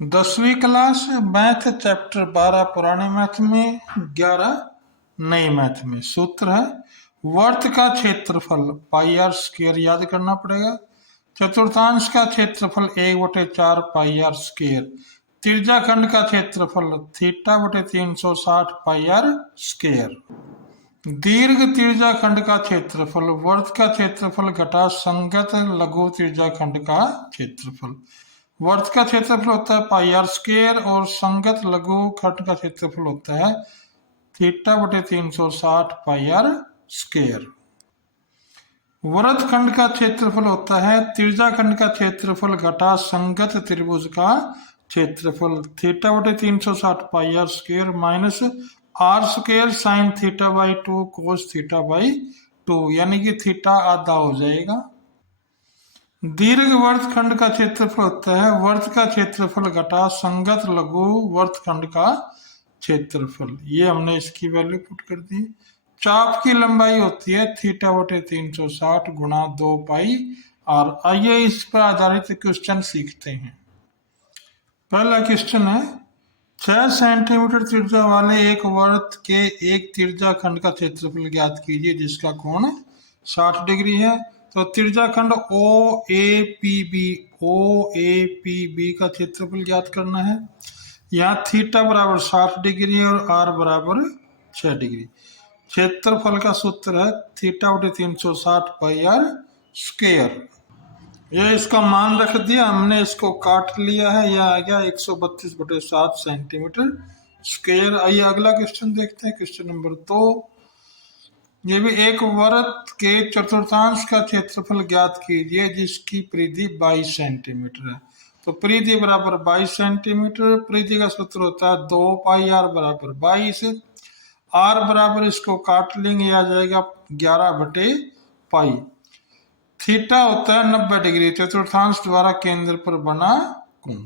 10वीं class math chapter 12 पुराने math में 11 नए मैथ में। सूत्र है वर्त का क्षेत्रफल पाई आर स्क्वायर याद करना पड़ेगा। चतुर्थांश का क्षेत्रफल 1/4 पाई आर स्क्वायर। त्रिज्याखंड का क्षेत्रफल θ/360 पाई आर स्क्वायर। दीर्घ त्रिज्याखंड का क्षेत्रफल वर्त का क्षेत्रफल घटा संगत लघु त्रिज्याखंड का क्षेत्रफल। वर्त का क्षेत्रफल होता है पाई आर स्क्वायर और संगत लघु खंड का क्षेत्रफल होता है θ/360 पाई आर स्क्वायर। वृत्तखंड का क्षेत्रफल होता है त्रिज्याखंड का क्षेत्रफल घटा संगत त्रिभुज का क्षेत्रफल θ/360 pi are square minus r square sine θ/2 cos θ/2 यानी कि थीटा आधा हो जाएगा। दीर्घ वर्तखंड का क्षेत्रफल होता है वर्त का क्षेत्रफल घटा संगत लघु वर्तखंड का क्षेत्रफल। ये हमने इसकी वैल्यू पुट कर दी। चाप की लंबाई होती है θ/360 गुणा 2 पाई आर। आइए इस पर आधारित क्वेश्चन सीखते हैं। पहला क्वेश्चन है 6 सेंटीमीटर त्रिज्या वाले एक वर्त के एक त्रिज्याखंड का क्षेत्रफल ज्ञात कीजिए जिसका कोण 60 डिग्री है। तो त्रिज्याखंड OAPB का क्षेत्रफल ज्ञात करना है। यहाँ थीटा बराबर 60 डिग्री और आर बराबर 6 डिग्री। क्षेत्रफल का सूत्र है θ/360 पाई आर स्क्वायर। ये इसका मान रख दिया हमने, इसको काट लिया है, यह आ गया 132/7 सेंटीमीटर स्क्वायर। आइए अगला क्वेश्चन देखते हैं। Question number 2। ये भी एक वृत्त के चतुर्थांश का क्षेत्रफल ज्ञात कीजिए जिसकी परिधि 22 सेंटीमीटर है। तो परिधि बराबर 22 सेंटीमीटर। परिधि का सूत्र होता है 2 पाई आर बराबर 22। आर बराबर इसको काट लेंगे, आ जाएगा 11/पाई। थीटा होता है 90 डिग्री। चतुर्थांश द्वारा केंद्र पर बना कोण।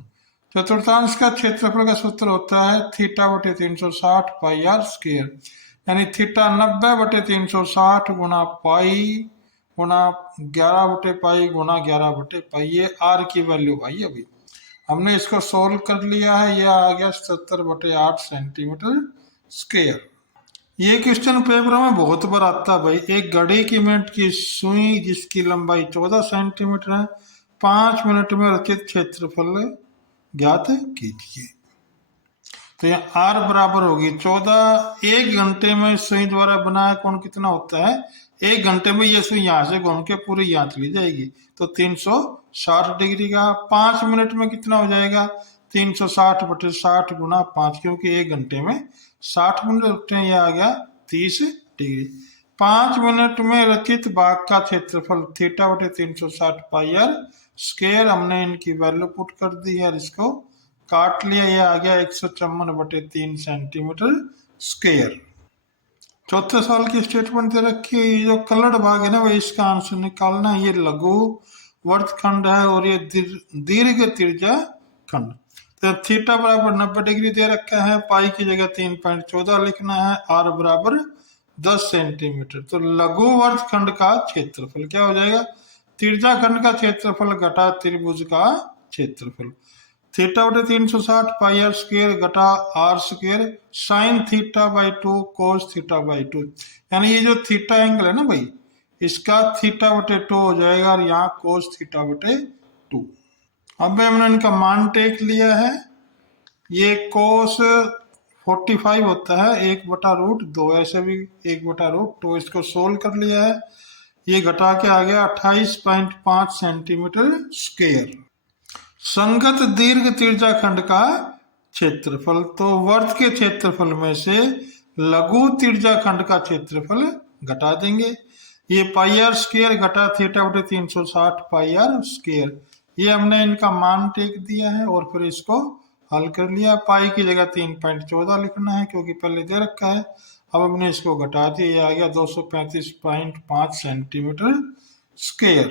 चतुर्थांश का क्षेत्रफल का सूत्र होता है θ/360 पाई आर स्क्वायर यानी थीटा 90/360 गुणा पाई गुणा 11/पाई गुणा 11/पाई। ये आर की वैल्यू आई। अभी हमने इसको सोल्व कर लिया है, यह आ गया 77/8 सेंटीमीटर स्क्वायर। ये क्वेश्चन पेपर में बहुत बार आता है भाई। एक घड़ी की मिनट की सुई जिसकी लंबाई 14 सेंटीमीटर है 5 मिनट में रचित क्षेत्रफल ज्ञात कीजिए। तो यहाँ आर बराबर होगी 14। 1 घंटे में सुई द्वारा बनाया कोण कितना होता है? 1 घंटे में ये सुई यहाँ से घूम के पूरी यहाँ चली जाएगी तो 360 डिग्री का। 5 मिनट में कितना हो जाएगा? 360/60 गुणा 5, क्योंकि 1 घंटे में 60 मिनट लगते हैं। यह आ गया 30 डिग्री। 5 मिनट में रचित भाग का क्षेत्रफल θ/360 पाई आर स्क्वायर। हमने इनकी वैल्यू पुट कर दी है और इसको काट लिया। यह आ गया 154/3 सेंटीमीटर स्क्वायर। चौथे सवाल की स्टेटमेंट दे रखी है। ये जो कलर्ड भाग है ना वही इसका आंसर निकालना है। ये लघु वर्तखंड है और ये दीर्घ त्रिज्याखंड। तो थीटा बराबर 90 डिग्री दे रखा है। पाई की जगह 3.14 लिखना है। आर बराबर 10 सेंटीमीटर। तो लघु वर्तखंड का क्षेत्रफल क्या हो जाएगा? त्रिज्याखंड का क्षेत्रफल घटा त्रिभुज का क्षेत्रफल। θ/360 पाई आर स्क्वायर घटा आर स्क्वायर साइन θ/2 कोस θ/2 यानी ये जो थीटा एंगल है ना भाई इसका θ/2 हो जाएगा और यहाँ कोस θ/2। अब हमने इनका मान टेक लिया है। ये कोस 45 होता है 1/√2, ऐसे भी 1/√2। इसको सोल्व कर लिया है। ये घटा के आ गया 28.5 सेंटीमीटर स्क्वायर। संगत दीर्घ त्रिज्याखंड का क्षेत्रफल। तो वर्त के क्षेत्रफल में से लघु त्रिज्याखंड का क्षेत्रफल घटा देंगे। ये पाई आर स्क्वायर घटा θ/360 पाई आर स्क्वायर। ये हमने इनका मान टेक दिया है और फिर इसको हल कर लिया। पाई की जगह 3.14 लिखना है क्योंकि पहले दे रखा है। अब हमने इसको घटा दिया। ये आ गया 235.5 सेंटीमीटर स्क्वायर।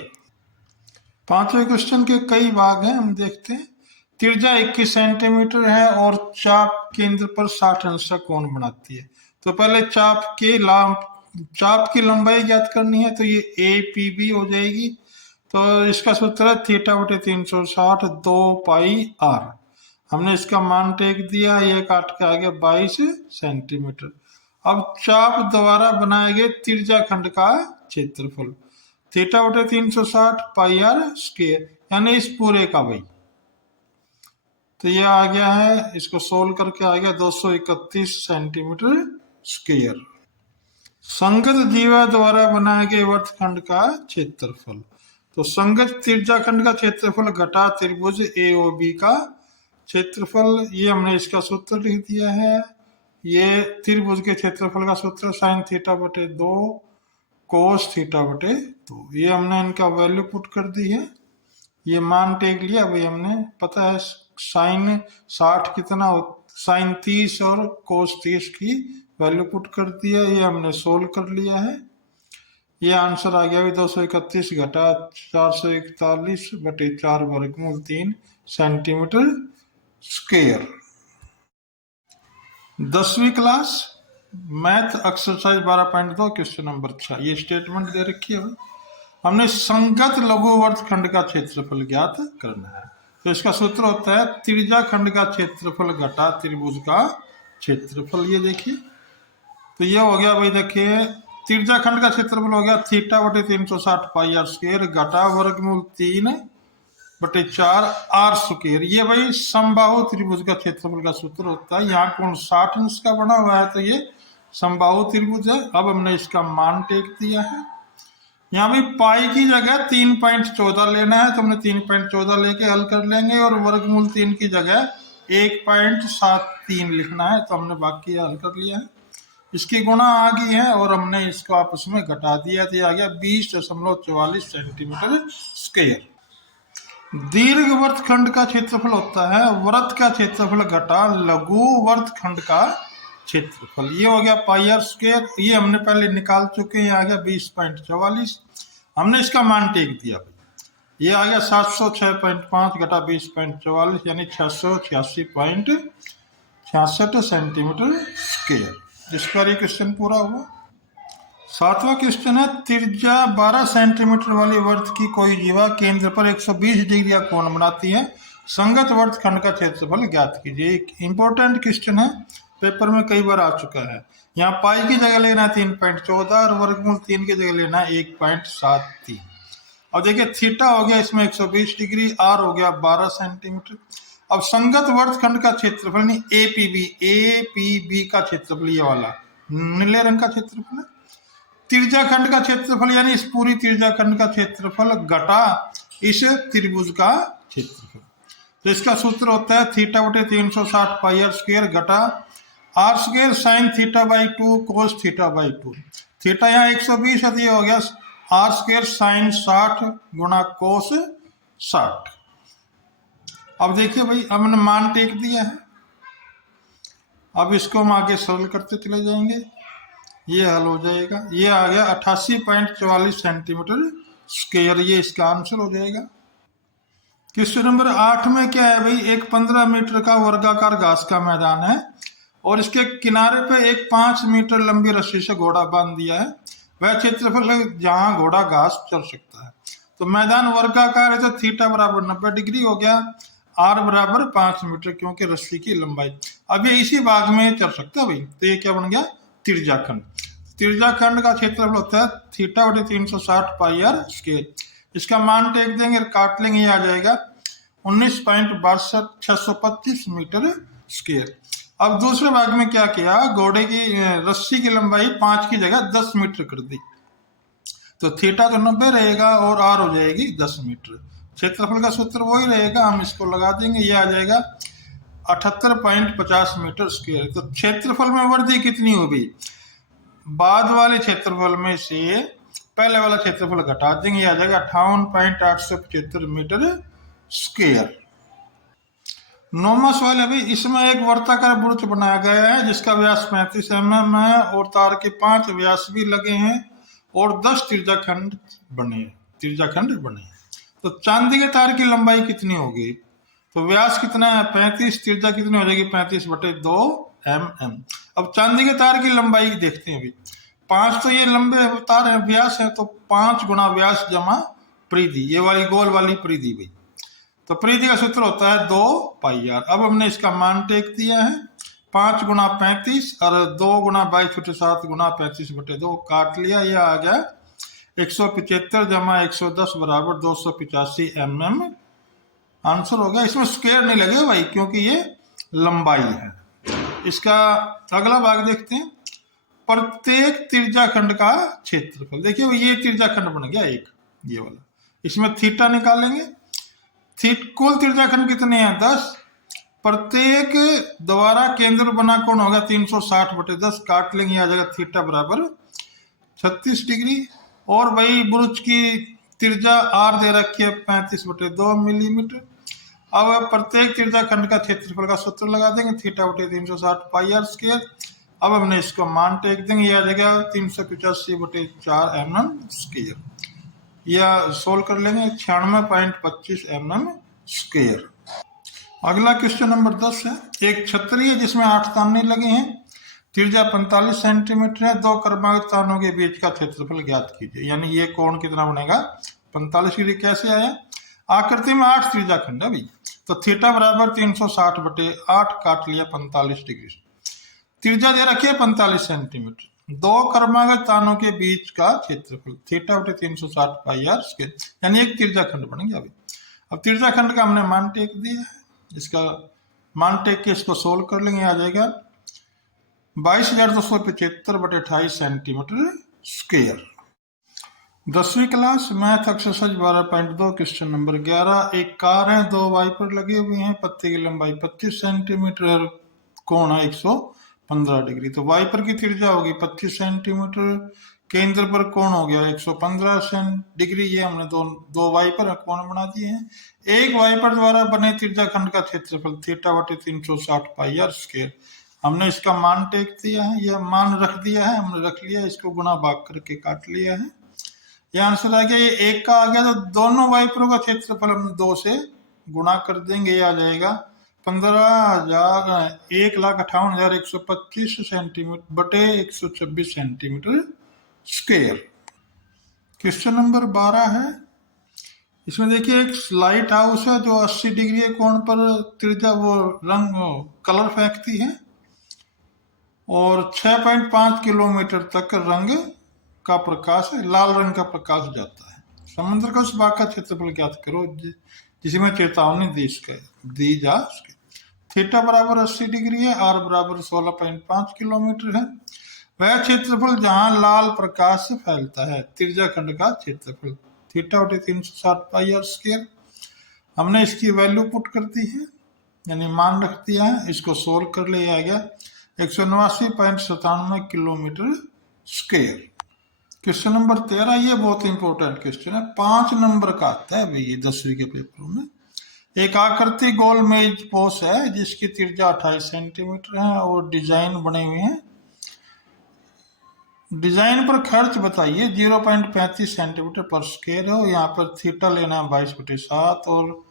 पांचवें क्वेश्चन के कई भाग हैं, हम देखते हैं। त्रिज्या 21 सेंटीमीटर है और चाप केंद्र पर 60 अंश का कोण बनाती है। तो पहले चाप की लंबाई ज्ञात करनी है। तो ये APB हो जाएगी। तो इसका सूत्र है θ/360 2 पाई आर। हमने इसका मान टेक दिया, ये काट के आ गया 22 सेंटीमीटर। अब चाप द्वारा बनाए गए तिरछा खंड का क्षेत्रफल थीटा बटे 360 पाई आर स्क्वायर, यानी इस पूरे का भाई। तो ये आ गया है, इसको सोल्व करके आ गया 231 सेंटीमीटर स्क्वायर। संगत जीवा द्वारा बनाए गए वर्तखंड का क्षेत्रफल, तो संगत तिरछा खंड का क्षेत्रफल घटा त्रिभुज AOB का क्षेत्रफल, ये हमने इसका सूत्र लिख दिया है। ये त्रिभुज के क्षेत्रफल का सूत्र साइन थीटा बटे 2 कोस थीटा बटे 2, ये हमने इनका वैल्यू पुट कर दी है। ये मान टेक लिया भाई हमने, पता है साइन 60 कितना, साइन 30 और कोस 30 की वैल्यू पुट कर दिया, ये हमने सोल्व कर लिया है। ये आंसर आ गया भी 231 घटा 441 बटे 4 वर्गमूल 3 सेंटीमीटर स्क्वायर। 10वीं class math exercise 12.2 question number 6, ये स्टेटमेंट दे रखी है। हमने संगत लघु वर्तखंड का क्षेत्रफल ज्ञात करना है। तो इसका सूत्र होता है त्रिज्या खंड का क्षेत्रफल घटा त्रिभुज का क्षेत्रफल। ये देखिए, तो ये हो गया भाई, देखिए त्रिज्या खंड का क्षेत्रफल हो गया थीटा बटे 360 पाई आर स्क्वायर घटा वर्गमूल 3 बटे 4 आर स्क्वायर। ये भाई समबाहु त्रिभुज का क्षेत्रफल का सूत्र होता है। यहाँ कोण 60 अंश का बना हुआ है, तो ये समबाहु त्रिभुज है। अब हमने इसका मान टेक दिया है। यहाँ भी पाई की जगह 3.14 लेना है, तो हमने 3.14 लेके हल कर लेंगे, और वर्गमूल 3 की जगह 1.73 लिखना है, तो हमने बाकी हल कर लिया है। इसकी गुणा आ गई है और हमने इसको आपस में घटा दिया, तो आ गया 20.44 सेंटीमीटर स्क्वायर। दीर्घ वर्तखंड का क्षेत्रफल होता है वृत्त का क्षेत्रफल घटा लघु वर्तखंड का क्षेत्रफल। ये हो गया पाई आर स्क्वायर, ये हमने पहले निकाल चुके हैं, आ गया 20.44। हमने इसका मान टेक दिया, ये आ गया 706.5 घटा 20.44 यानी 686.66 सेंटीमीटर स्क्वायर। इस पर ये क्वेश्चन पूरा हुआ। 7वां क्वेश्चन है त्रिज्या 12 सेंटीमीटर वाली वर्त की कोई जीवा केंद्र पर 120 डिग्री का कोण बनाती है, संगत वर्तखंड का क्षेत्रफल ज्ञात कीजिए। एक इंपॉर्टेंट क्वेश्चन है, पेपर में कई बार आ चुका है। यहाँ पाई की जगह लेना है 3.14 और वर्गमूल 3 की जगह लेना है 1.73। अब देखिए थीटा हो गया इसमें 120 डिग्री, आर हो गया 12 सेंटीमीटर। अब संगत वर्तखंड का क्षेत्रफल नहीं एपीबी का क्षेत्रफल, ये वाला नीले रंग का क्षेत्रफल है। त्रिज्या खंड का क्षेत्रफल यानी इस पूरी त्रिज्या खंड का क्षेत्रफल घटा इस त्रिभुज का क्षेत्रफल। तो इसका सूत्र होता है थीटा बटे 360 पाई आर स्क्वायर घटा R square sine theta by 2 cos theta by 2। Theta यहाँ 120 है, हो गया आर स्क्वायर साइन 60 गुणा कोस 60। अब देखिए भाई हमने मान टेक दिया है, अब इसको हम आगे सरल करते चले जाएंगे, ये हल हो जाएगा। ये आ गया 88.44 सेंटीमीटर स्क्वायर, ये इसका आंसर हो जाएगा। क्वेश्चन नंबर 8 में क्या है भाई, एक 15 मीटर का वर्गाकार घास का मैदान है और इसके किनारे पे एक 5 मीटर लंबी रस्सी से घोड़ा बांध दिया है। वह क्षेत्रफल है जहां घोड़ा घास चल सकता है। तो मैदान वर्गाकार है, तो थीटा बराबर 90 डिग्री हो गया, आर बराबर 5 मीटर क्योंकि रस्सी की लंबाई। अब ये इसी भाग में चल सकता है भाई, तो ये क्या बन गया त्रिज्या खंड। त्रिज्या खंड का क्षेत्रफल होता है थीटा बटे 360 पाई आर स्क्वायर। इसका मान टेक देंगे, काट लेंगे, ये आ जाएगा 19.62 मीटर स्क्वायर। अब दूसरे भाग में क्या किया, घोड़े की रस्सी की लंबाई 5 की जगह 10 मीटर कर दी, तो थीटा तो 90 रहेगा और आर हो जाएगी 10 मीटर। क्षेत्रफल का सूत्र वही रहेगा, हम इसको लगा देंगे, ये आ जाएगा 78.50 मीटर स्क्वायर। तो क्षेत्रफल में वृद्धि कितनी होगी, बाद वाले क्षेत्रफल में से पहले वाला क्षेत्रफल घटा देंगे, ये आ जाएगा 58.875 मीटर स्क्वायर। 9वां सवाल है भाई, इसमें एक वर्ताकार बुरुज बनाया गया है जिसका व्यास 35 mm है और तार के 5 व्यास भी लगे हैं और 10 त्रिज्याखंड बने। तो चांदी के तार की लंबाई कितनी होगी, तो व्यास कितना है 35, त्रिज्या कितनी हो जाएगी 35/2 mm। अब चांदी के तार की लंबाई देखते हैं अभी, 5 तो ये लंबे तार है, व्यास है, तो 5 गुना व्यास जमा परिधि, ये वाली गोल वाली परिधि भाई। तो परिधि का सूत्र होता है 2 पाई आर। अब हमने इसका मान टेक दिया है 5 गुना 35 और 2 गुना 22/7 गुना 35/2 काट लिया। यह आ गया 175 जमा 110 बराबर 285 mm आंसर हो गया। इसमें स्क्वायर नहीं लगे भाई क्योंकि ये लंबाई है। इसका अगला भाग देखते हैं, प्रत्येक त्रिज्याखंड का क्षेत्रफल। देखिए ये त्रिज्याखंड बन गया एक, ये वाला, इसमें थीटा निकालेंगे। कुल त्रिज्याखंड कितने हैं 10, प्रत्येक द्वारा केंद्र बना कोण होगा 360/10 काट लेंगे, आ जाएगा थीटा बराबर 36 डिग्री। और भाई बुरुज की त्रिज्या आर दे रखी है 35/2 मिलीमीटर। अब प्रत्येक त्रिज्याखंड का क्षेत्रफल का सूत्र लगा देंगे थीटा/360 पाई आर स्क्वायर। अब हमने इसको मान टेक देंगे, यह आ जाएगा 385/4 mm स्क्वायर। यह सोल्व कर लेंगे 96.25 mm स्क्वायर। अगला क्वेश्चन नंबर 10 है, एक छतरी है जिसमें 8 ताने लगे हैं, त्रिज्या 45 सेंटीमीटर है, 2 क्रमागत तानों के बीच का क्षेत्रफल ज्ञात कीजिए। यानी ये कोण कितना बनेगा 45 डिग्री। कैसे आया, आकृति में 8 त्रिज्याखंड है भाई, तो थीटा बराबर 360/8 काट लिया 45 डिग्री। त्रिज्या दे रखी है 45 सेंटीमीटर, 2 क्रमागत तानों के बीच का क्षेत्रफल थीटा/360 पाई आर स्क्वायर, यानी एक त्रिज्याखंड बन गया अभी। अब त्रिज्याखंड का हमने मान टेक दिया है, इसका मान टेक के इसको सोल्व कर लेंगे, आ जाएगा 22,275/28 सेंटीमीटर स्क्वायर। 10वीं class math exercise 12.2 question number 11। एक कार है, 2 वाइपर लगे हुए हैं, पत्ते की लंबाई 25 सेंटीमीटर, कोण है 115 डिग्री। तो वाइपर की त्रिज्या होगी 25 सेंटीमीटर, केंद्र पर कोण हो गया 115 डिग्री। ये हमने दो वाइपर कोण बना दिए हैं। एक वाइपर द्वारा बने त्रिज्याखंड का क्षेत्रफल थीटा/360 पाई आर स्क्वायर। हमने इसका मान टेक दिया है, यह मान रख दिया है, हमने रख लिया, इसको गुना भाग करके काट लिया है। यह आंसर आ गया, ये एक का आ गया, तो दोनों वाइपरों का क्षेत्रफल हम 2 से गुणा कर देंगे, ये आ जाएगा 1,58,125 सेंटीमीटर बटे 126 सेंटीमीटर स्क्वायर। क्वेश्चन नंबर 12 है, इसमें देखिए एक लाइट हाउस है जो 80 डिग्री कोण पर त्रिज्या वो रंग कलर फेंकती है और 6.5 किलोमीटर तक रंग का प्रकाश, लाल रंग का प्रकाश जाता है। समुद्र का उस भाग का क्षेत्रफल ज्ञात करो जिसमें चेतावनी दी जा सके। थीटा बराबर 80 डिग्री है, आर बराबर 16.5 किलोमीटर है। वह क्षेत्रफल जहां लाल प्रकाश फैलता है, त्रिज्याखंड का क्षेत्रफल थीटा/360 पाई आर स्क्वायर। हमने इसकी वैल्यू पुट कर दी है, यानी मान रख दिया है, इसको सोल्व कर लिया गया 189.97 किलोमीटर स्क्वायर। क्वेश्चन नंबर 13, ये बहुत इंपॉर्टेंट क्वेश्चन है, 5 नंबर का आता है भाई 10वीं के पेपर में। एक आकृति गोल मेज पोस है जिसकी त्रिज्या 28 सेंटीमीटर है और डिजाइन बने हुए हैं। डिजाइन पर खर्च बताइए। 0.35 सेंटीमीटर पर स्क्वायर हो, यहाँ पर थीटा लेना है 22/7 और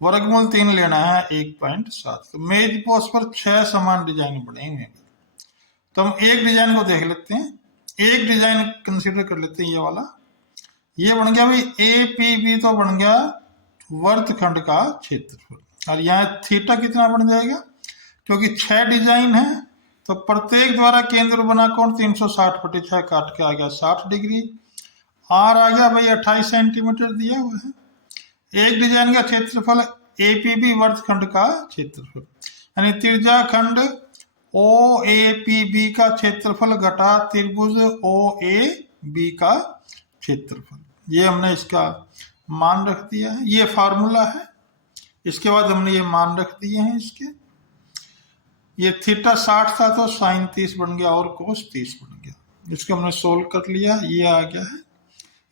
वर्गमूल 3 लेना है 1.7। तो मेज पोस्ट पर 6 समान डिजाइन बने हुए हैं, तो हम एक डिजाइन को देख लेते हैं, एक डिजाइन कंसीडर कर लेते हैं। ये वाला, ये बन गया भाई APB, तो बन गया वर्तखंड का क्षेत्रफल। और यहाँ थीटा कितना बन जाएगा, क्योंकि 6 डिजाइन है तो प्रत्येक द्वारा केंद्र बना कोण 360/6 काट के आ गया 60 डिग्री। आर आ गया भाई 28 सेंटीमीटर दिया हुआ है। एक डिजाइन का क्षेत्रफल APB वर्तखंड का क्षेत्रफल, यानी त्रिज्याखंड OAPB का क्षेत्रफल घटा त्रिभुज OAB का क्षेत्रफल। ये हमने इसका मान रख दिया है, ये फार्मूला है। इसके बाद हमने ये मान रख दिए हैं इसके। ये थीटा 60 था तो साइन 30 बन गया और कोस 30 बन गया। इसको हमने सोल्व कर लिया, ये आ गया है।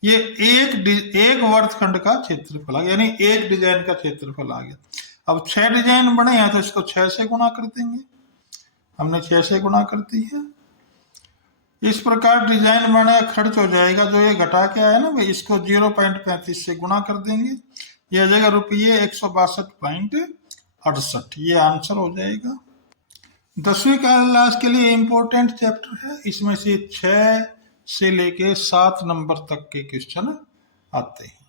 ये एक वर्तखंड का क्षेत्रफल आ गया, यानी एक डिजाइन का क्षेत्रफल आ गया। अब 6 डिजाइन बने हैं तो इसको 6 से गुणा कर देंगे, हमने 6 से गुणा कर दी है। इस प्रकार डिजाइन बनाने का खर्च हो जाएगा, जो ये घटा के आया ना भाई, इसको 0.35 से गुणा कर देंगे, ये आ जाएगा ₹162.68। ये आंसर हो जाएगा। 10वीं क्लास के लिए इम्पोर्टेंट चैप्टर है, इसमें से 6 से लेके 7 नंबर तक के क्वेश्चन आते हैं।